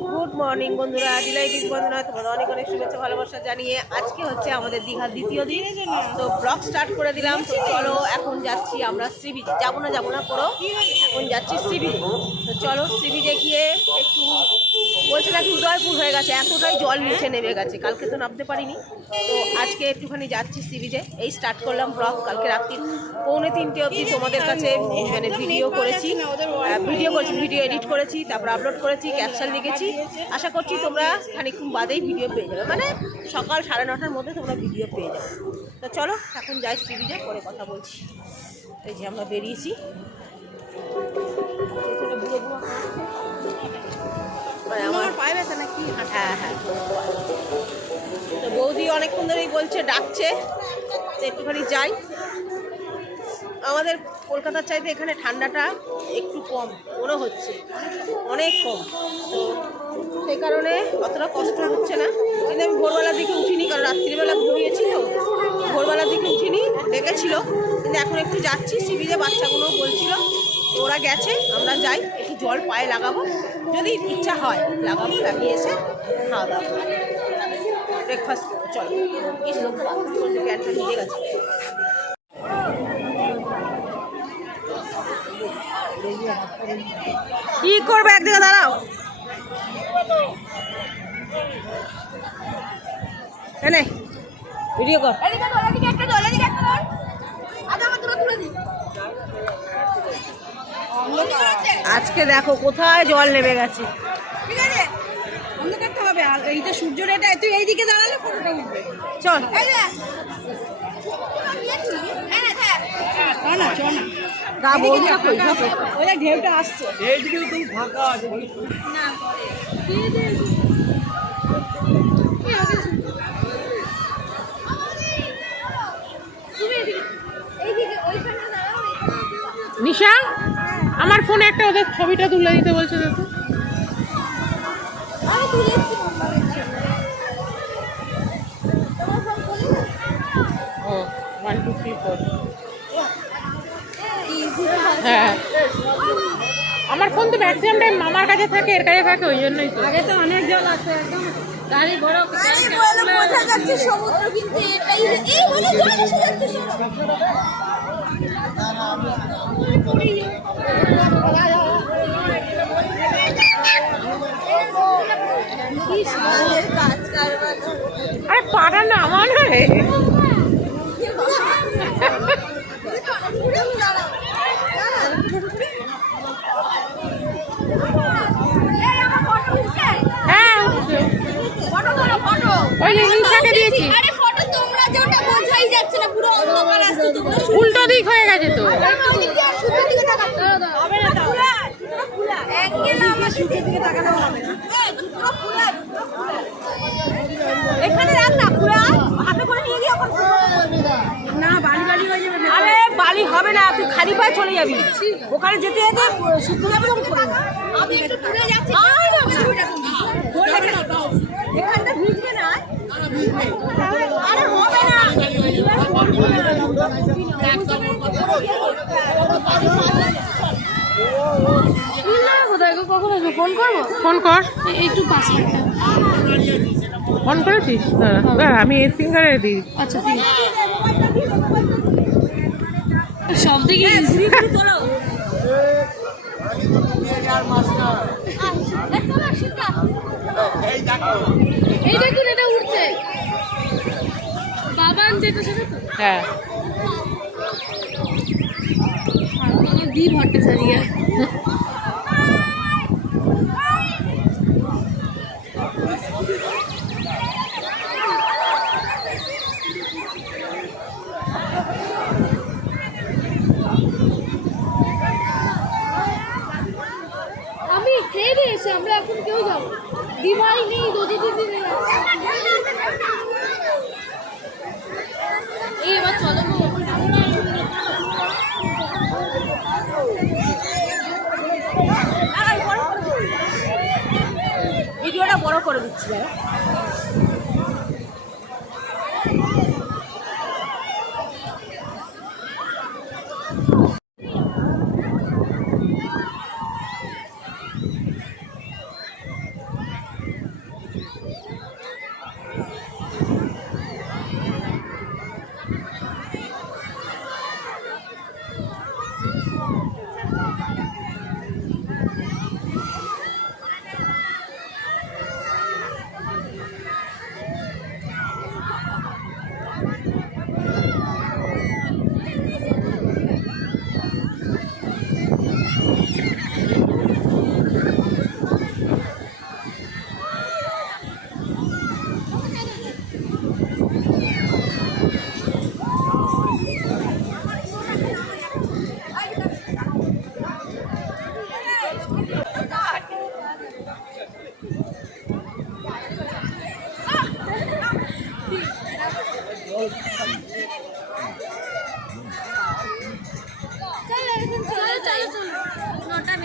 Good morning বন্ধুরা, ডিলাইটিস বন্ধুরা, তোমাদের অনেক অনেক শুভেচ্ছা ভালোবাসা জানিয়ে আজকে হচ্ছে আমাদের দীঘার দ্বিতীয় দিন। তো ব্লগ স্টার্ট করে দিলাম। তো চলো এখন যাচ্ছি আমরা সি বিচে, যাবো না করো, এখন যাচ্ছি সি বিচে। তো চলো সি বিচে গিয়ে একটু বলছে নাকি উদয়পুর হয়ে গেছে, এতটাই জল নিচে নেমে গেছে, কালকে তো নামতে পারিনি। তো আজকে একটুখানি যাচ্ছি সি বিচে। এই স্টার্ট করলাম ব্লগ। কালকে রাত্রি 2:45 অবধি তোমাদের কাছে মানে ভিডিও করেছি, ভিডিও এডিট করেছি, তারপর আপলোড করেছি, ক্যাপশন লিখেছি। আশা করছি তোমরা খানিকক্ষণ বাদেই ভিডিও পেয়ে যাবে, মানে সকাল 9:30টার মধ্যে তোমরা ভিডিও পেয়ে যাবে। তো চলো এখন যাই সি বিচে, পরে কথা বলছি। এই যে আমরা বেরিয়েছি, আমার পায়ে ব্যথা নাকি? হ্যাঁ হ্যাঁ। তো বৌদি অনেকক্ষণ ধরেই বলছে, ডাকছে, তো একটুখানি যাই। আমাদের কলকাতার চাইতে এখানে ঠান্ডাটা একটু কম মনে হচ্ছে, অনেক কম। তো সেই কারণে অতটা কষ্ট হচ্ছে না। কিন্তু আমি ভোরবেলার দিকে উঠিনি, কারণ রাত্রিবেলা ঘুমিয়েছি, তো ভোরবেলার দিকে উঠিনি, ডেকেছিল। কিন্তু এখন একটু যাচ্ছি সি বিচে, বাচ্চাগুলো বলছিল, তো ওরা গেছে, আমরা যাই, একটু জল পায়ে লাগাবো, যদি ইচ্ছা হয় লাগাবো, লাগিয়ে এসে খাওয়া দাওয়া ব্রেকফাস্ট চলো। কি সুন্দর প্যান্টটা ভিজে গেছে। কি করবে, একদিকে দাঁড়াও, এনে ভিডিও কর। আজকে দেখো কোথায় জল নেমে গেছে। ঠিক আছে, বন্ধ করতে হবে। আর এই যে সূর্যের এটা, তুই এইদিকে দাঁড়ালে ফটোটা উঠবে। চল না, চল না, গা বলটা কই, ওই ঢেউটা আসছে, এইদিকে তুমি ফাঁকা আছে না। নিশা, আমার ফোনে একটা ওদের ছবিটা তুলে দিতে বলছে, দেখো। ও 1 2 3 4। হ্যাঁ, আমার ফোন তো ম্যাক্সিমাম টাইম মামার কাছে থাকে, এর কাছে থাকে, ওই জন্যই তো। আগে তো অনেক জল আছে, একদম গাড়ি বড় কোথায় যাচ্ছে সমুদ্র, কিন্তু এটাই এই হলো জল এসে যাচ্ছে আরে পাড়া না আমার রে, উল্টো দিক হয়ে গেছে তো। এখানে রাখ না, পুরা হাতে করে নিয়ে গিয়ে না, বালি বালি হয়ে যাবে। আরে বালি হবে না, তুই খালি পায়ে চলে যাবি, ওখানে যেতে যেতে শুকিয়ে যাবে। আমি একটু দূরে যাচ্ছি, এখানটা ভিজবে না, আরে হবে না। কখন আসবো? ফোন করবো, ফোন কর, একটু পাশে। ফোন করেছিস? দাঁড়া আমি এই ফিঙ্গারে দিই। আচ্ছা ঠিক আছে, সব দিকে ইজিলি করে তোলো। এই দেখুন, এটা উঠছে, বাবান যেটা সেটা তো। হ্যাঁ, দি ভট্টাচারিয়া। আমি খেয়ে দিয়েছি, আমরা এখন কেউ যাবো, দিভাই নেই, দোজি দিদি নেই। এই এবার চলো, ভিডিওটা বড় করে দিচ্ছি।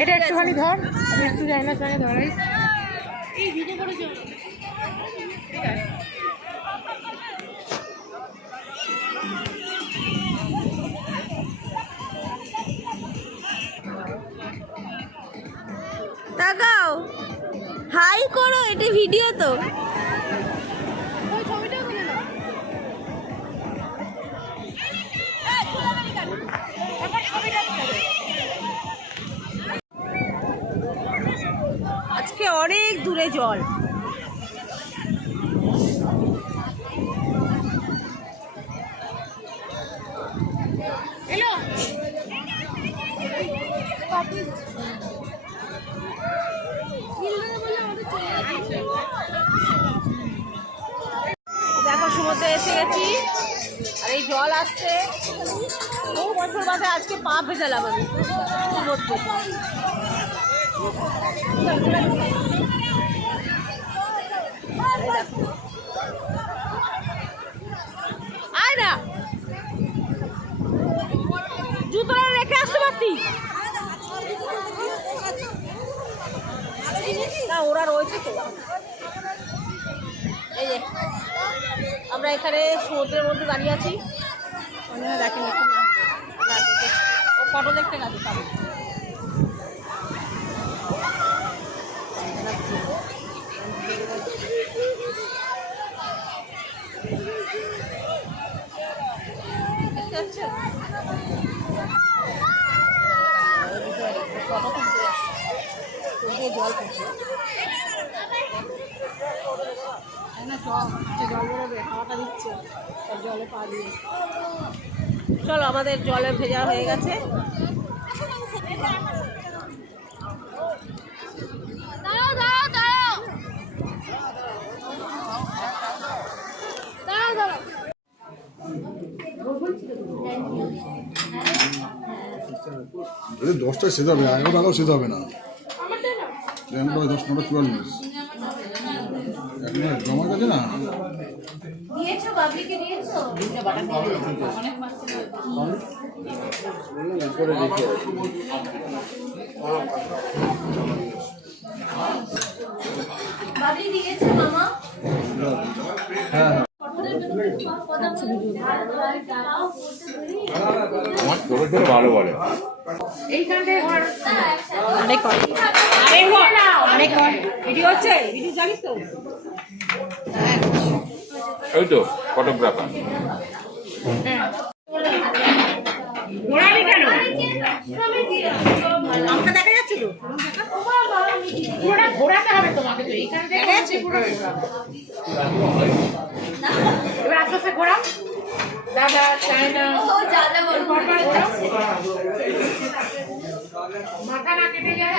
এটা একটুখানি ধর, আমি একটু যাই না সঙ্গে ধরাই। এই ভিডিও করে যাও। তাকাও, হাই করো, এটা ভিডিও তো। ওই ছবিটা তুলে নাও। আজকে অনেক দূরে জল। এলো দেখো সমুদ্রে এসে গেছি, আর এই জল আসছে বহু বছর বাদে। আজকে পা ভেজালাম আমি সমুদ্রে। আয় না, জুতোটা রেখে আসতে পারতি না, ওরা রয়েছে তো। এই যে আমরা এখানে সমুদ্রের মধ্যে দাঁড়িয়ে আছি। দেখেন ও ফটো দেখতে গেছে পাবে। দেখতে পাচ্ছেন? ফটো তুলতে যাচ্ছে, জল পড়ছে না, জল বেরোবে, হাওয়াটা দিচ্ছে, জলে পা দিয়ে। চলো, আমাদের জলে ভেজা হয়ে গেছে। দাঁড়াও দাঁড়াও দাঁড়াও দাঁড়াও দাঁড়াও। যদি 10টায় সেতে হবে, 11টাও সেতে হবে না। 11টা 10 9টা 44 এখন জমা গেছে না। দিয়েছো বাবলিকে দিয়েছো? উপরে রেখে বাবলি দিয়েছে মামা? আমার ছোট ছোট ভালো বলে। এইখান থেকে ঘর অনেক ভিডিও হচ্ছে, ভিডিও জানিস তো। ওই তো ফটোগ্রাফার। ঘোরালি কেন? আমাকে দেখা যাচ্ছে তো, ঘোরাতে হবে তোমাকে তো, এইখান থেকে হচ্ছে ঘোরাতে হবে। এবার আস্তে আস্তে ঘোরাও। দাদা চায়না মাথা না কেটে যায়।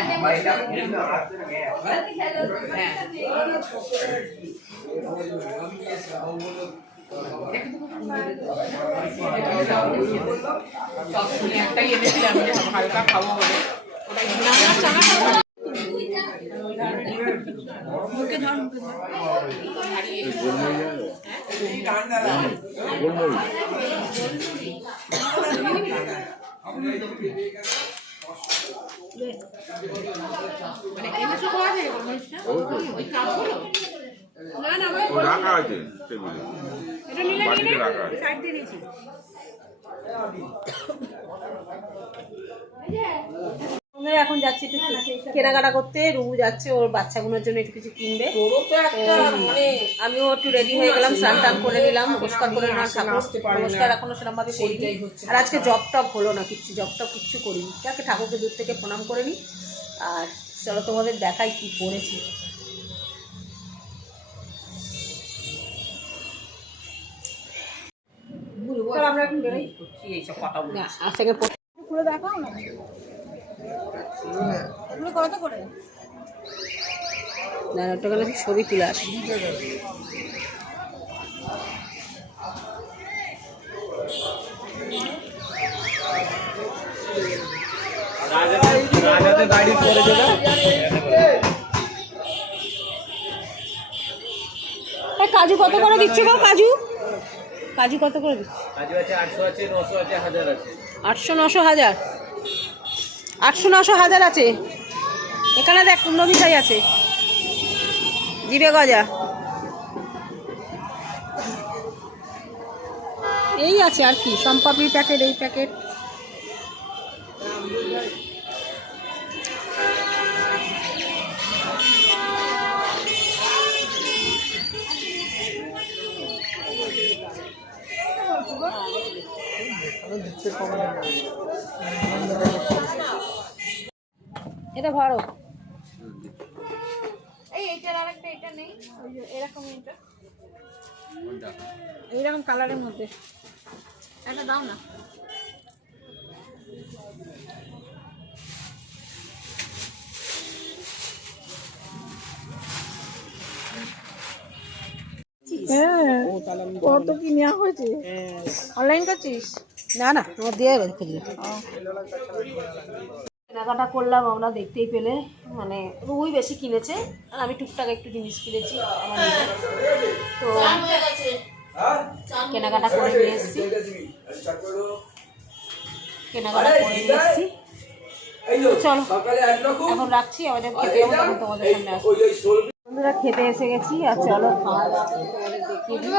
একটাই এনেছিলাম হালকা খাবো বলে, ওটাই এনেছো কোথা থেকে গোলমরিচটা? ওই কাপগুলো? না না ভাই, রাখা আছে টেবিলে, এটা নিলে বাটিতে রাখা আছে। সাইড দিয়ে দিয়েছি। আমরা এখন যাচ্ছি একটু কেনাকাটা করতে। রুবু যাচ্ছে ওর বাচ্চাগুলোর জন্য একটু কিছু কিনবে। আমিও একটু রেডি হয়ে গেলাম, স্নান টান করে নিলাম, নমস্কার করে নিলাম। নমস্কার এখনো সেরকম ভাবে করিনি। আর আজকে জব টপ হলো না, কিচ্ছু করিনি। যাকে ঠাকুরকে দূর থেকে প্রণাম করে নিই। আর চলো তোমাদের দেখাই কি পড়েছি। চলো আমরা এখন বেরোই। এইসব কথা বলি আজ থেকে পুরো দেখাও না। এগুলো কত করে? না একটা করে ছবি তুলে আসি। কাজু কত করে দিচ্ছ গো? কাজু কত করে দিচ্ছ? কাজু আছে 800 আছে 900 আছে 1000 আছে। 800 900 1000 800 900 1000 আছে। এখানে দেখ কুমড়ো মিঠাই আছে, জিরে গজা এই আছে আর কি, সম্পাপড়ি প্যাকেট, এই প্যাকেট। এটা ভরো। এইটার আরেকটা, এটা নেই, ওই যে এরকম, এটা এইরকম কালারের মধ্যে একটা দাও না। কত কি নেওয়া হয়েছে? অনলাইন করছিস? না না, আমার দিয়ে গেছে খুঁজলে। কেনাকাটা করলাম আমরা, দেখতেই পেলে, মানে রুই বেশি কিনেছে আর আমি টুকটাক একটু জিনিস কিনেছি আমার নিজের। তো কেনাকাটা করে নিয়ে এসেছি, চলো এখন রাখছি, আমাদের খেতে যাবো, তখন তোমাদের সামনে আসবো। বন্ধুরা খেতে এসে গেছি, আর চলো খাওয়া দাওয়া তোমাদের দেখিয়ে দিই।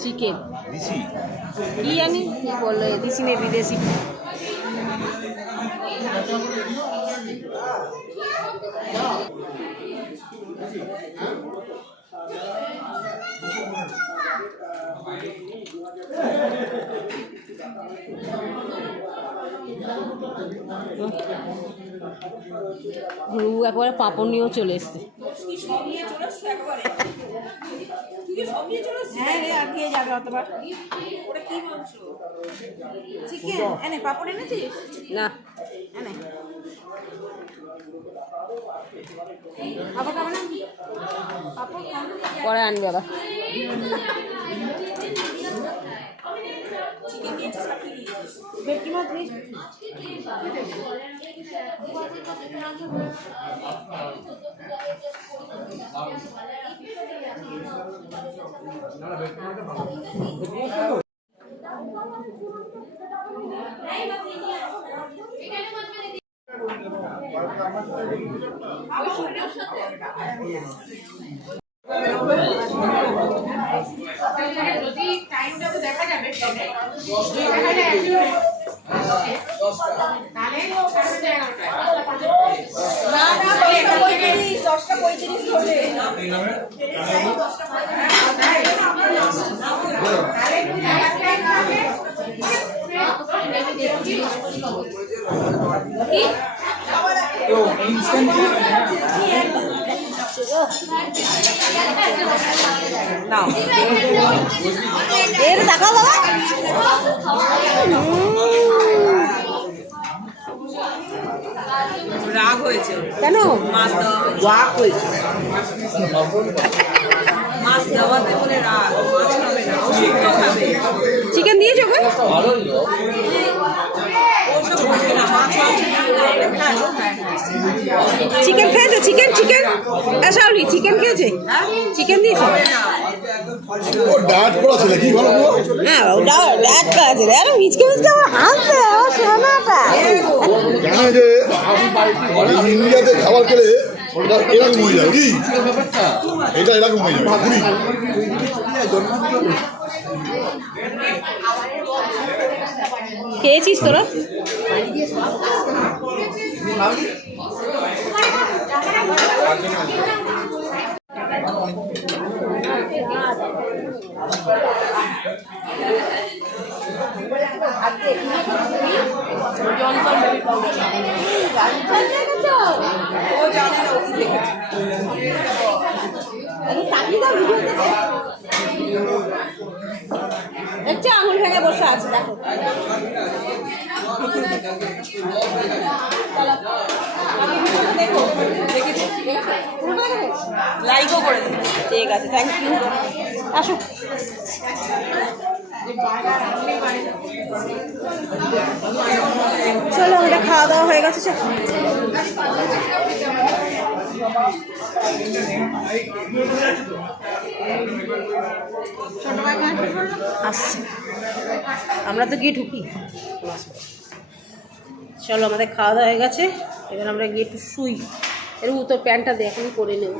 চিকেন কি জানি কি বললো, দেশি মেয়ে বিদেশি। একবারে পাপড় নিয়েও চলে এসছে। হ্যাঁ রে, আর দিয়ে যাবে অতবার। চিকেন এনে পাপড় এনেছিস? না এনে পরে আনবে আবার। ভেটকি মাছ নিস? যদি টাইমটা দেখা যাবে দেখো বাবা, রাগ হয়েছে, কেন মাছ দেওয়া হয়েছে, ওয়াক হয়েছে? মাছ দেওয়াতে বলে রাগ, মাছ খাবে না, ও শুক্ত খাবে। চিকেন দিয়েছো গো? ওসব খাবে না, মাছ খায়। চিকেন খেয়েছে? চিকেন চিকেন শাউলি চিকেন খেয়েছে? চিকেন দিয়েছে? ও ডায়েট করা ছিল কি ভালো গো? হ্যাঁ ওটা ব্যাট আছে, আরে মিচকে মিচকে আমার হাসছে, আমার সোনাটা। জানে যে ইন্ডিয়াতে খাবার খেলে ওটা এরকম হয়ে যাবে কি, এটা এরকম হয়ে যাবে পুরি। খেয়েছিস তোরা? দেখছো আঙুল ভেঙে বসে আছে, দেখো। লাইকও করে দেবে। ঠিক আছে, থ্যাংক ইউ। আসো। চলো আমাদের খাওয়া দাওয়া হয়ে গেছে। আসছে, আমরা তো গিয়ে ঢুকি। চলো আমাদের খাওয়া দাওয়া হয়ে গেছে, এবার আমরা গিয়ে একটু শুই। এরকম তোর প্যান্টটা দিয়ে এখনই করে নেব।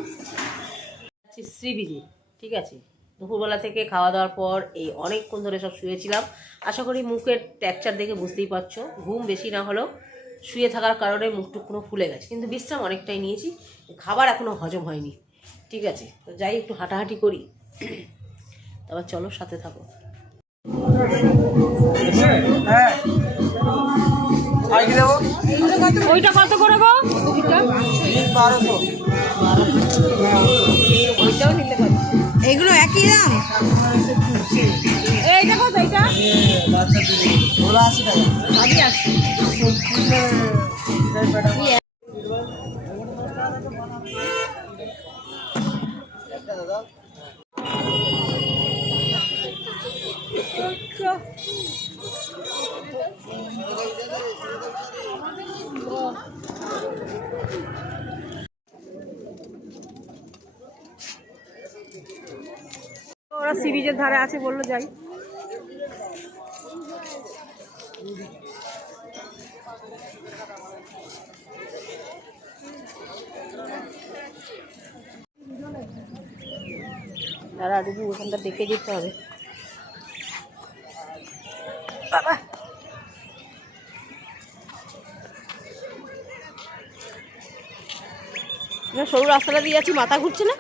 সি বিচে, ঠিক আছে। দুপুরবেলা থেকে খাওয়া দাওয়ার পর এই অনেকক্ষণ ধরে সব শুয়েছিলাম। আশা করি মুখের টেক্সচার দেখে বুঝতেই পারছো, ঘুম বেশি না হলেও শুয়ে থাকার কারণে মুখটুকুনো ফুলে গেছে, কিন্তু বিশ্রাম অনেকটাই নিয়েছি। খাবার এখনও হজম হয়নি, ঠিক আছে। তো যাই একটু হাঁটাহাঁটি করি, তারপর চলো সাথে থাকো। ওইটা কত করে গো? ওইটাও নিতে পারি। এগুলো একই দাম। এইটা কত? এইটা ভাবি আসছি। ওরা সি বিচের ধারে আছে, বললো যাই। দাঁড়া দিদি, ওখানটা দেখে যেতে হবে। বাবা সরু রাস্তাটা দিয়ে যাচ্ছি, মাথা ঘুরছে না?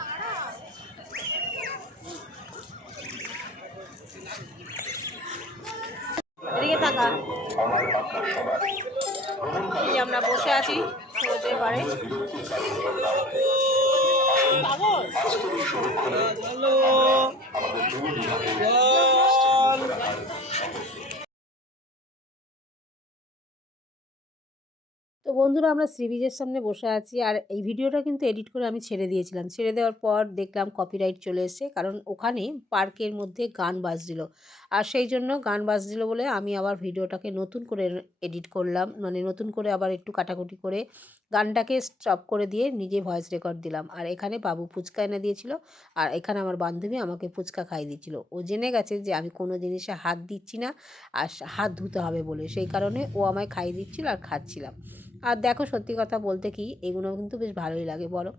এদিকে থাকা, এই আমরা বসে আছি সমুদ্রের পাড়ে। তো বন্ধুরা, আমরা সি বিচের সামনে বসে আছি, আর এই ভিডিওটা কিন্তু এডিট করে আমি ছেড়ে দিয়েছিলাম। ছেড়ে দেওয়ার পর দেখলাম কপিরাইট চলে এসেছে, কারণ ওখানে পার্কের মধ্যে গান বাজছিল, আর সেই জন্য গান বাজছিল বলে আমি আবার ভিডিওটাকে নতুন করে এডিট করলাম, মানে নতুন করে আবার একটু কাটাকুটি করে গানটাকে স্টপ করে দিয়ে নিজে ভয়েস রেকর্ড দিলাম। আর এখানে বাবু ফুচকা এনে দিয়েছিল, আর এখানে আমার বান্ধবী আমাকে ফুচকা খাইয়ে দিচ্ছিল। ও জেনে গেছে যে আমি কোনো জিনিসে হাত দিচ্ছি না, আর হাত ধুতে হবে বলে, সেই কারণে ও আমায় খাইয়ে দিচ্ছিল আর খাচ্ছিলাম। আর দেখো, সত্যি কথা বলতে কি, এগুলো কিন্তু বেশ ভালোই লাগে বলো।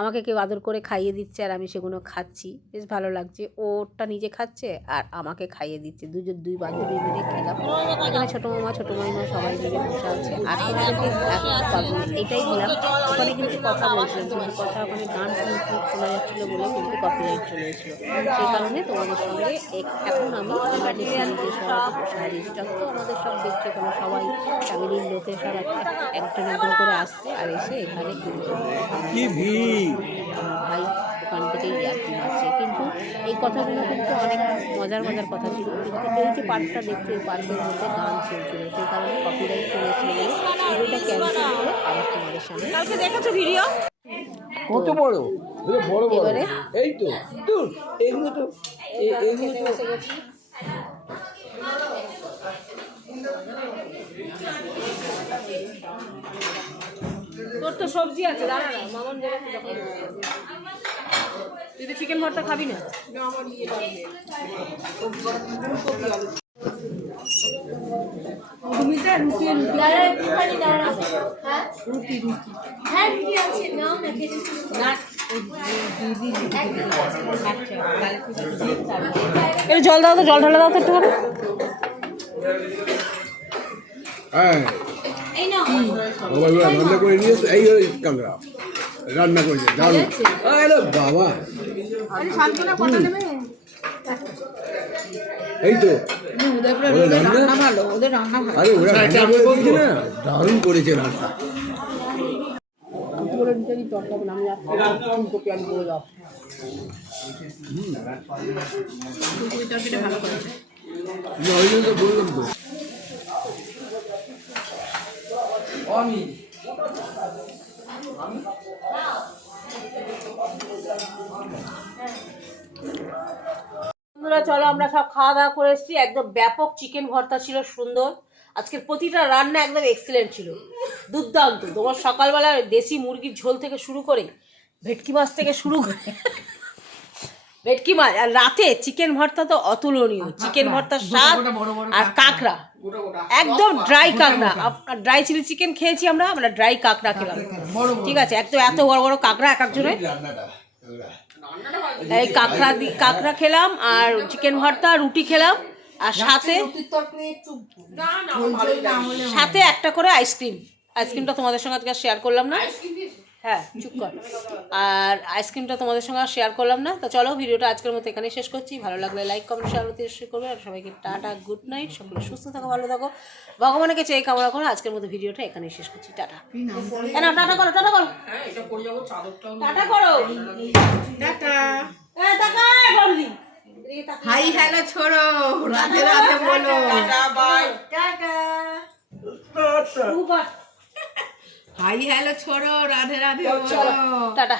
আমাকে কেউ আদর করে খাইয়ে দিচ্ছে আর আমি সেগুলো খাচ্ছি, বেশ ভালো লাগছে। ওরটা নিজে খাচ্ছে আর আমাকে খাইয়ে দিচ্ছে, দুই বান্ধবী মিলে খেলাম। এখানে ছোটো মামা ছোটো মাইমা সবাই মিলে বসে আছে। আর তোমাদেরকে এটাই দিলাম, ওখানে কিন্তু কথা বলছিলাম, কিন্তু কথা ওখানে গান শোনা যাচ্ছিলো বলে কিন্তু কপিরাইট চলে এসেছিলো। সেই কারণে তোমাদের সঙ্গে এখন আমি নিজের সবাইকে বসে রেজিস্টার তো আমাদের সব দেখছে, কোনো সবাই ফ্যামিলির লোকের সব একজন একজন করে আসছে আর এসে এখানে কিন্তু আমার ভাই ওখান থেকেই ইয়ার্কি মারছে। কিন্তু এই কথাগুলো কিন্তু অনেক মজার কথা ছিল, কিন্তু এই যে পার্কটা দেখছে, এই পার্কের মধ্যে গান চলছিল, সেই কারণে কপিরাইট চলেছিল বলে ভিডিওটা ক্যান্সেল করে আবার তোমাদের সামনে। কালকে দেখেছো ভিডিও কত বড় বড় এবারে এই তো দূর এগুলো তো এগুলো তো তোর তো সবজি আছে, দাঁড়া না মামন যাবে যখন। তুই তো চিকেন ভর্তা খাবি না? জল দাও তো, জল ঢালা দাও তো একটু। হ্যাঁ রান্না করে নিয়ে এই কাঁকড়া রান্না করেছে দারুণ। আরে বাবা এই তো রান্না ভালো, ওদের রান্না ভালো। আরে ওরা রান্না করে দিয়েছে না, দারুণ করেছে রান্না। ওই জন্য তো বললাম তো। বন্ধুরা চলো, আমরা সব খাওয়া দাওয়া করে এসেছি। একদম ব্যাপক চিকেন ভর্তা ছিল, সুন্দর। আজকের প্রতিটা রান্না একদম এক্সিলেন্ট ছিল, দুর্দান্ত। তোমার সকালবেলা দেশি মুরগির ঝোল থেকে শুরু করে ভেটকি মাছ থেকে শুরু করে ভেটকি মাছ, আর রাতে চিকেন ভর্তা তো অতুলনীয়। চিকেন ভর্তার স্বাদ আর কাঁকড়া, একদম ড্রাই কাঁকড়া। ড্রাই চিলি চিকেন খেয়েছি আমরা ড্রাই কাঁকড়া খেলাম, ঠিক আছে। একদম এত বড় বড় কাঁকড়া এক একজনের, এই কাঁকড়া খেলাম আর চিকেন ভর্তা, রুটি খেলাম, আর সাথে একটা করে আইসক্রিমটা তোমাদের সঙ্গে আজকে শেয়ার করলাম না। হ্যাঁ চুপ কর। আর আইসক্রিমটা তোমাদের সঙ্গে শেয়ার করলাম না। তো চলো ভিডিওটা আজকের মতো এখানেই শেষ করছি। ভালো লাগলে লাইক কমেন্ট শেয়ার করবে। আর সবাইকে টাটা, গুড নাইট। সকলে সুস্থ থাকো, ভালো থাকো, ভগবানের কাছে এই কামনা করো। আজকের মতো ভিডিওটা এখানেই শেষ করছি। টাটা। টাটা করো, টাটা করো, টাটা করো, টাটা। হাই হ্যালো ছোড়ো, রাধে রাধে বলো। হাই হ্যালো ছোড়ো, রাধে রাধে বলো। টাটা।